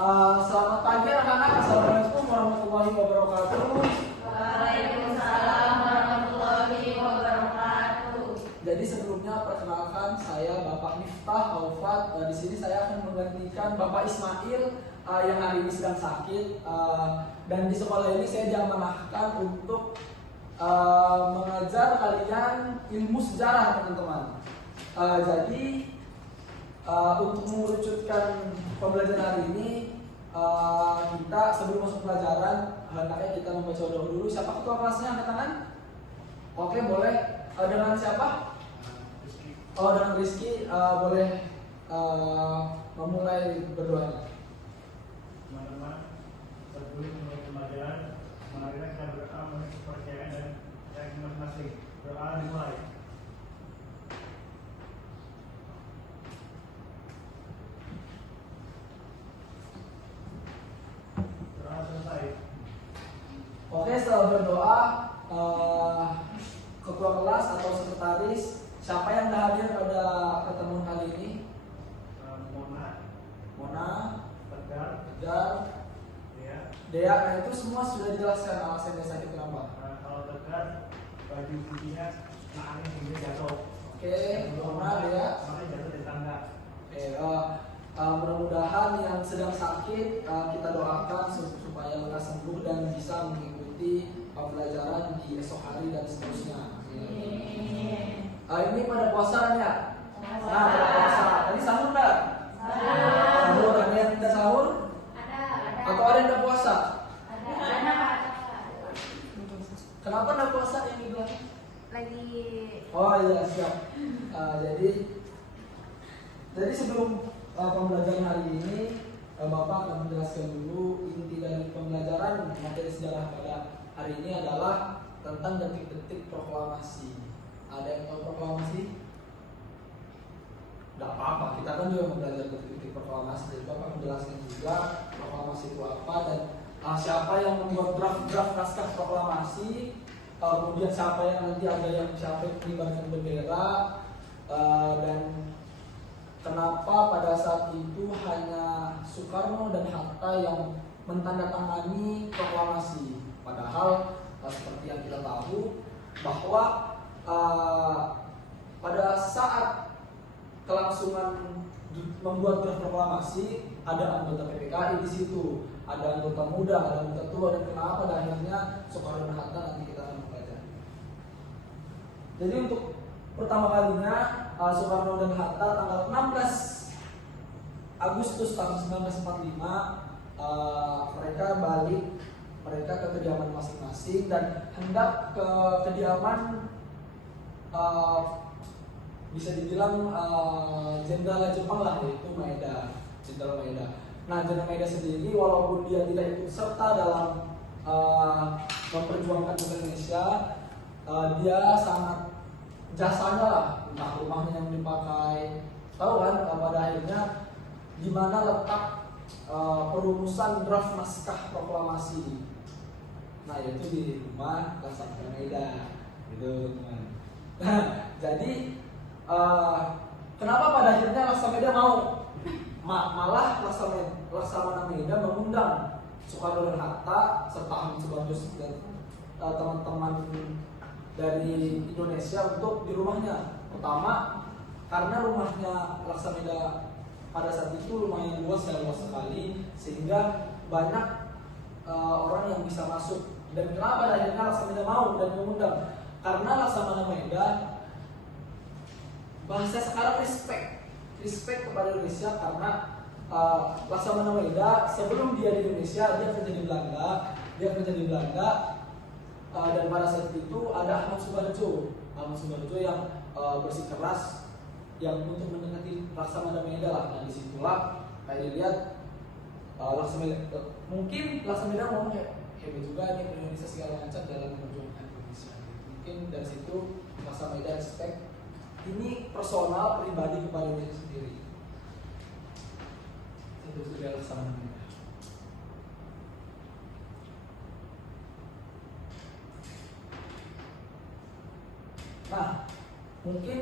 Selamat pagi anak-anak. Assalamualaikum warahmatullahi wabarakatuh. Waalaikumsalam warahmatullahi wabarakatuh. Jadi sebelumnya perkenalkan saya Bapak Miftah Aufat. Di sini saya akan menggantikan Bapak Ismail yang hari ini sedang sakit. Dan di sekolah ini saya diamanahkan untuk mengajar kalian ilmu sejarah, teman-teman. Jadi untuk mengerucutkan pembelajaran hari ini, kita sebelum masuk pelajaran hendaknya kita membaca doa dulu. Siapa ketua kelasnya? Angkat tangan. Oke, boleh. Dengan siapa? Dengan Rizky. Boleh memulai berdoa. Teman-teman, sebelum memulai pembelajaran, marilah kita berdoa menurut kepercayaan dan keyakinan masing-masing. Doa dimulai. Doa selesai. Oke, setelah berdoa, ketua kelas atau sekretaris, siapa yang sudah hadir pada pertemuan kali ini? Mona, Tegar, Dea. Nah itu semua sudah dijelaskan alasannya sakit kenapa. Kalau Tegar, baju putihnya naannya hingga jatuh. Oke, Mona, Dea. Makanya jatuh di tangga. Oke, mudah-mudahan yang sedang sakit kita doakan supaya lekas sembuh dan bisa mengikuti pembelajaran di esok hari dan seterusnya. Ini pada puasa ya? Nah, pada puasa. Tadi sahur nggak? Sahur. Ada yang tidak sahur? Atau ada yang tidak puasa? Kenapa tidak puasa yang dibilang? Lagi. Oh iya, siap. Jadi sebelum pembelajaran hari ini, Bapak akan menjelaskan dulu inti dari pembelajaran materi sejarah pada hari ini adalah tentang detik-detik proklamasi. Ada yang tahu proklamasi? Tidak apa-apa, kita kan juga belajar detik-detik proklamasi. Jadi Bapak menjelaskan juga proklamasi itu apa dan siapa yang membuat draft naskah proklamasi, kemudian siapa yang nanti ada yang siapa yang mengibarkan bendera, dan kenapa pada saat itu hanya Soekarno dan Hatta yang mentandatangani proklamasi. Padahal seperti yang kita tahu bahwa pada saat kelangsungan membuat draft proklamasi ada anggota PPKI di situ, ada anggota muda, ada anggota tua, dan kenapa pada akhirnya Soekarno dan Hatta nanti kita akan pelajari. Jadi untuk pertama kalinya Soekarno dan Hatta tanggal 16 Agustus tahun 1945 mereka ke kediaman masing-masing dan hendak ke kediaman bisa dibilang jenderal Jepang lah, yaitu Maeda, Jenderal Maeda. Nah, Jenderal Maeda sendiri walaupun dia tidak ikut serta dalam memperjuangkan Indonesia, dia sangat jasanya lah, entah rumahnya yang dipakai, tahu kan pada akhirnya di mana letak perumusan draft naskah proklamasi. Nah, yaitu di rumah Laksamana Maeda, gitu teman. Nah, jadi kenapa pada akhirnya Laksamana mau? Malah Laksamana Maeda mengundang Soekarno dan Hatta serta Hamid Subarjus dan teman-teman dari Indonesia untuk di rumahnya. Pertama, karena rumahnya Laksamana pada saat itu lumayan luas sekali sehingga banyak orang yang bisa masuk. Dan kenapa pada akhirnya Laksamana mau dan mengundang? Karena Laksamana Maeda, bahasa sekarang respect kepada Indonesia, karena Laksamana Maeda sebelum dia di Indonesia dia kerja di Belanda, dan pada saat itu ada Ahmad Subarjo yang bersikeras yang untuk mendekati Laksamana Maeda lah. Nah, disitulah kayak dilihat Laksamana, mungkin Laksamana ngomong hebat juga nih Indonesia segala macam dalam memperjuangkan Indonesia. Mungkin dari situ Laksamana Maeda respect. Ini personal pribadi kepada diri sendiri. Itu sudah Laksamana Maeda. Nah, mungkin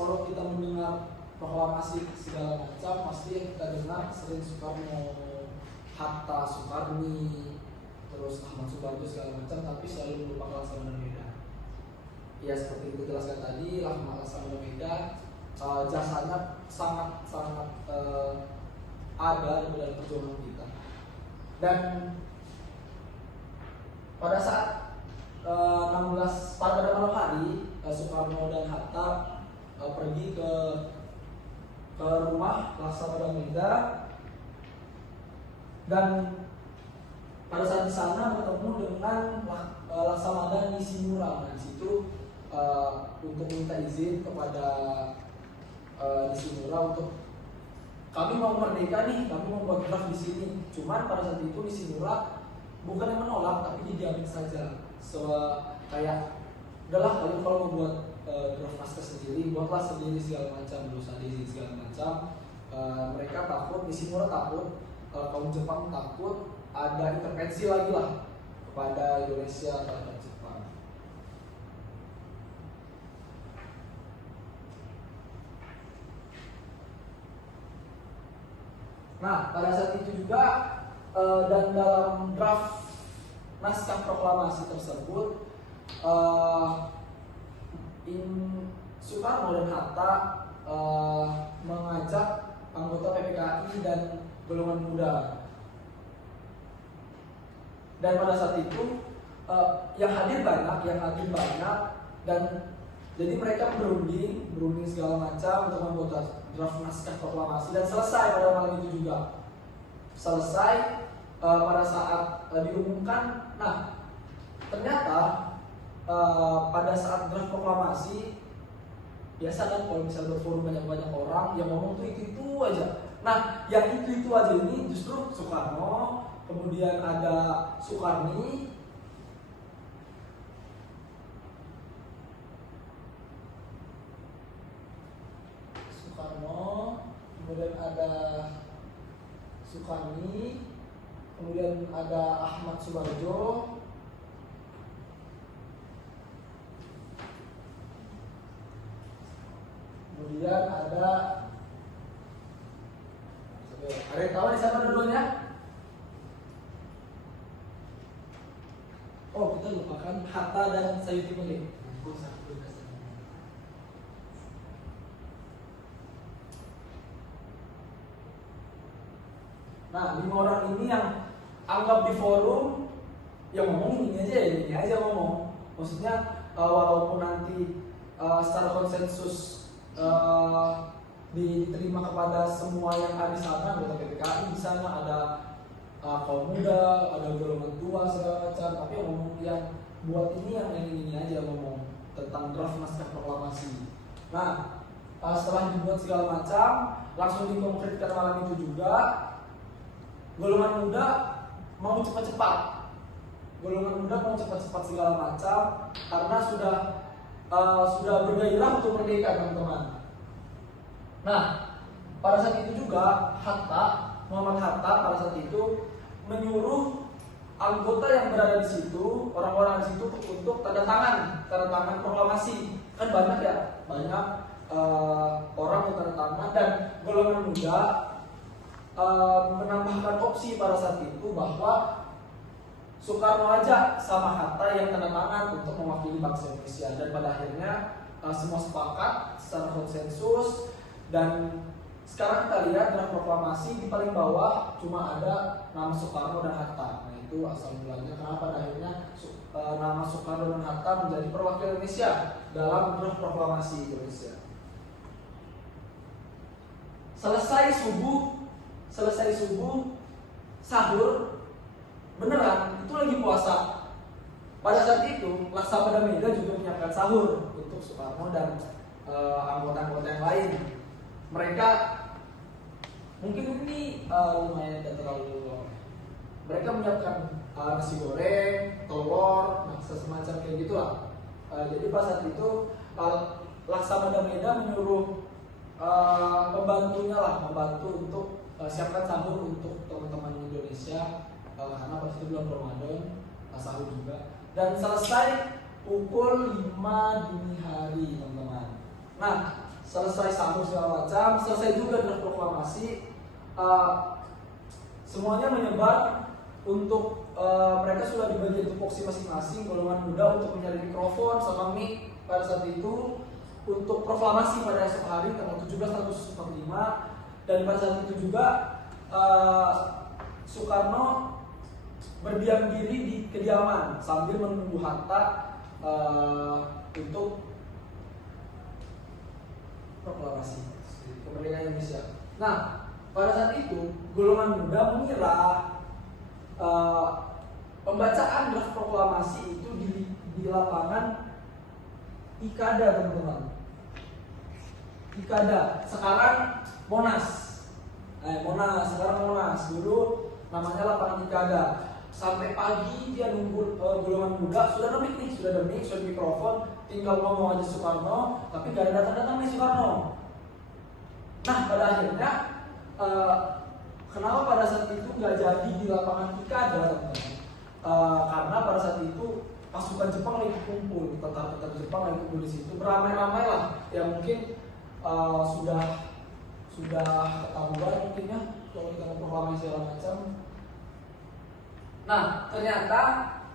kalau kita mendengar proklamasi proklamasi segala macam pasti yang kita dengar sering Soekarno, Hatta, Soekarni, terus Ahmad Subarjo segala macam, tapi selalu melupakan Laksamana Medan. Ya seperti itu jelaskan tadi, Laksamana Medan jasanya sangat ada dalam perjuangan kita. Dan pada saat pada malam hari Soekarno dan Hatta pergi ke rumah Laksamana Medan, dan pada saat di sana bertemu dengan Laksamana Nishimura. Nah, di situ untuk minta izin kepada Nishimura untuk kami mau merdeka nih, kami mau buat draft di sini. Cuman pada saat itu Nishimura bukan yang menolak, tapi didiamin saja. Kayak udahlah kalian kalau mau buat draft naskah sendiri, buatlah sendiri segala macam, belum ada izin segala macam. Mereka takut, Nishimura takut, kaum Jepang takut ada intervensi lagi lah kepada Indonesia terhadap Jepang. Nah, pada saat itu juga dan dalam draft naskah proklamasi tersebut Soekarno dan Hatta mengajak anggota PPKI dan golongan muda. Dan pada saat itu yang hadir banyak, dan jadi mereka berunding segala macam untuk membuat draft naskah proklamasi, dan selesai pada malam itu juga. Selesai pada saat diumumkan. Nah, ternyata pada saat draft proklamasi, biasa kan kalau misalnya berforum banyak orang yang ngomong tuh itu aja. Nah, yang itu aja ini justru Soekarno, kemudian ada Soekarni, kemudian ada Soekarni, kemudian ada Ahmad Subarjo, kemudian ada yang tahu di sana dulunya? Oh, kita lupakan Hatta dan Sayuti Melik. Nah, 5 orang ini yang anggap di forum yang ngomong ini aja ngomong. Maksudnya walaupun nanti secara konsensus diterima kepada semua yang ada di sana, anggota PPKI di sana, ada kaum muda, ada golongan tua segala macam, tapi yang ngomong yang buat ini aja ngomong tentang draft naskah proklamasi. Nah, setelah dibuat segala macam, langsung dikonkretkan malam itu juga. Golongan muda mau cepat-cepat segala macam karena sudah bergairah untuk merdeka, teman-teman. Nah, pada saat itu juga Muhammad Hatta pada saat itu menyuruh anggota yang berada di situ, orang-orang di situ untuk tanda tangan proklamasi. Kan banyak orang yang tanda tangan, dan golongan muda menambahkan opsi pada saat itu bahwa Soekarno aja sama Hatta yang tanda tangan untuk mewakili bangsa Indonesia. Dan pada akhirnya semua sepakat secara konsensus, dan sekarang kita lihat dalam proklamasi di paling bawah cuma ada nama Soekarno dan Hatta. Nah, itu asal mulanya kenapa pada akhirnya nama Soekarno dan Hatta menjadi perwakilan Indonesia dalam draft proklamasi Indonesia. Selesai subuh, sahur, beneran itu lagi puasa. Pada saat itu Laksamana Medan juga menyiapkan sahur untuk Soekarno dan anggota-anggota yang lain. Mereka mungkin ini lumayan tidak terlalu lama. Mereka menyiapkan nasi goreng, telur, semacam kayak gitulah. Jadi pas saat itu Laksamana Medan menyuruh pembantunya membantu untuk siapkan sahur untuk teman-teman Indonesia, karena pas itu bulan Ramadan, sahur juga. Dan selesai pukul 5 dini hari, teman-teman. Nah, selesai sambung segala macam, selesai juga draft proklamasi, semuanya menyebar untuk mereka sudah dibagi tupoksi masing-masing. Golongan muda untuk mencari mikrofon sama mic pada saat itu, untuk proklamasi pada esok hari tanggal 17 Agustus 45, dan pada saat itu juga Soekarno berdiam diri di kediaman sambil menunggu Hatta untuk proklamasi kemerdekaan Indonesia. Nah, pada saat itu golongan muda mengira pembacaan draft proklamasi itu di lapangan Ikada, teman-teman. Ikada, sekarang Monas. Sekarang Monas. Dulu namanya lapangan Ikada. Sampai pagi dia nunggu golongan muda, sudah ada mic, sudah ada mikrofon, tinggal ngomong aja Soekarno, tapi gak ada datang-datang nih Soekarno. Nah, pada akhirnya kenapa pada saat itu nggak jadi di lapangan Ikada, teman-teman? Karena pada saat itu pasukan Jepang lagi kumpul, tentara Jepang lagi kumpul di situ, beramai-ramai lah. Ya mungkin sudah ketahuan mungkin ya kalau kita proklamasi segala macam. Nah, ternyata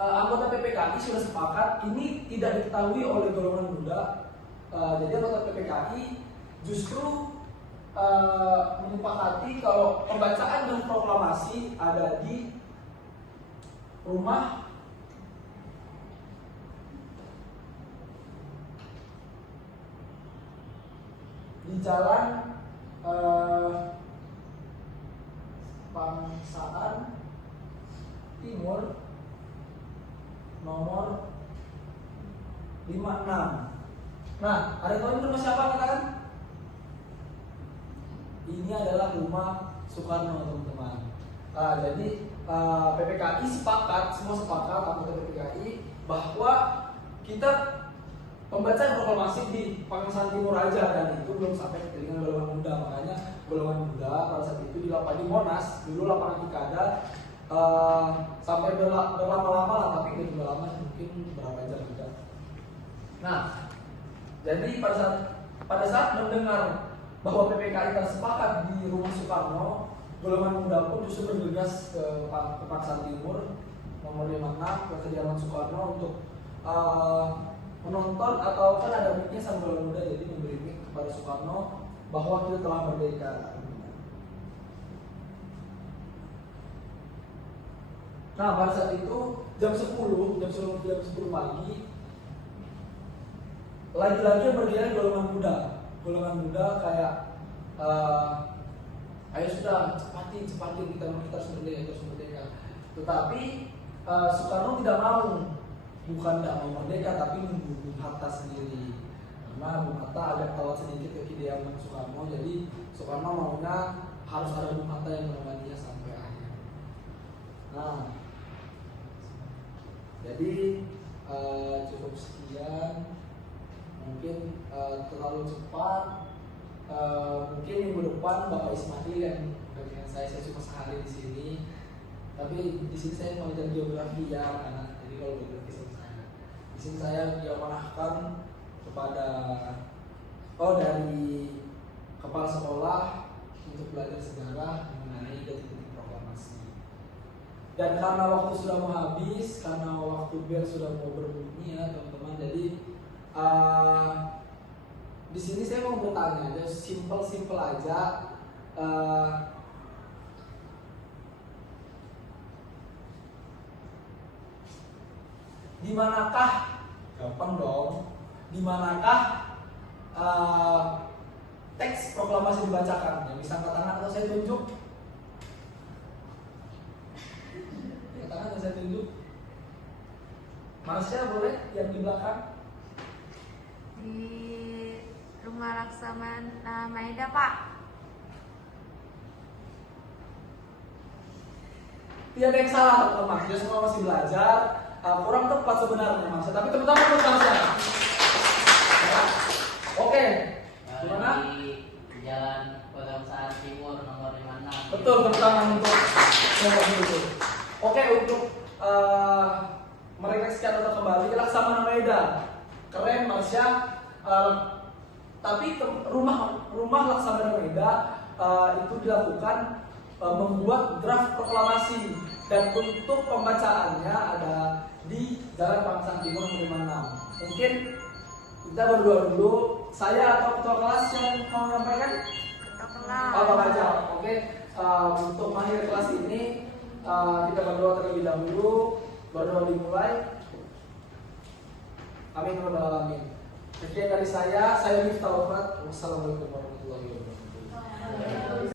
anggota PPKI sudah sepakat ini tidak diketahui oleh golongan muda. Jadi anggota PPKI justru menyepakati kalau pembacaan dan proklamasi ada di rumah di Jalan Pangsaan Timur nomor 56. Nah, ada tahu ini rumah siapa katakan? Ini adalah rumah Soekarno, teman-teman. Jadi PPKI semua sepakat anggota PPKI bahwa kita pembacaan proklamasi di Pangsaan Timur aja, dan itu belum sampai ke telinga golongan muda. Makanya golongan muda pada saat itu di Monas, dulu lapangan Ikada, sampai berlama-lama lah, tapi tidak juga lama, mungkin berapa jam juga. Nah, jadi pada saat mendengar bahwa PPKI telah sepakat di rumah Soekarno, golongan muda pun justru bergegas ke Pangsaan Timur nomor 56 ke kediaman Soekarno untuk menonton, atau kan ada mic-nya sama golongan muda, jadi memberi mic kepada Soekarno bahwa kita telah merdeka. Nah, pada saat itu jam 10 pagi, lagi-lagi yang berdiri golongan muda kayak ayo sudah cepatin kita harus merdeka. Tetapi Soekarno tidak mau, bukan tidak mau merdeka, tapi menunggu Hatta sendiri. Karena Bung Hatta agak telat sedikit ke kediaman Soekarno, jadi Soekarno maunya harus ada Bung Hatta yang menemaninya sampai akhir. Nah, jadi cukup sekian, mungkin terlalu cepat. Mungkin minggu depan Bapak Ismail yang dengan saya cuma sehari di sini, tapi di sini saya mengajar geografi ya, karena jadi kalau geografi sama saya. Di sini saya diamanahkan kepada dari kepala sekolah untuk belajar sejarah mengenai detik-detik proklamasi. Dan karena waktu sudah mau habis, karena waktu bel sudah mau berbunyi ya teman-teman, jadi di sini saya mau bertanya aja, simple aja. Di manakah, gampang dong, di manakah teks proklamasi dibacakan? Yang bisa angkat tangan atau saya tunjuk? Angkat tangan atau saya tunjuk? Marsha boleh yang di belakang? Di Rumah Laksamana Maeda, Pak. Tidak ada yang salah, teman-teman. Kita semua masih belajar. Kurang tepat sebenarnya, Mas. Tapi teman-teman menurut saya. Oke. Gimana? Di Jalan Pangsaan Timur nomor 56. Betul, pertama untuk itu. Oke, untuk mereka sekian datang kembali Laksamana Maeda. Keren, Marsha. Tapi rumah Laksamana Maeda itu dilakukan membuat draft proklamasi, dan untuk pembacaannya ada di Jalan Pangsang Timur nomor 56. Mungkin kita berdua dulu, saya atau ketua kelas yang mau menyampaikan? Apa baca? Oke. Untuk mengakhiri kelas ini kita berdoa terlebih dahulu. Berdoa dimulai. Amin ya rabbal alamin. Sekian dari saya Miftah Wassalamualaikum warahmatullahi wabarakatuh.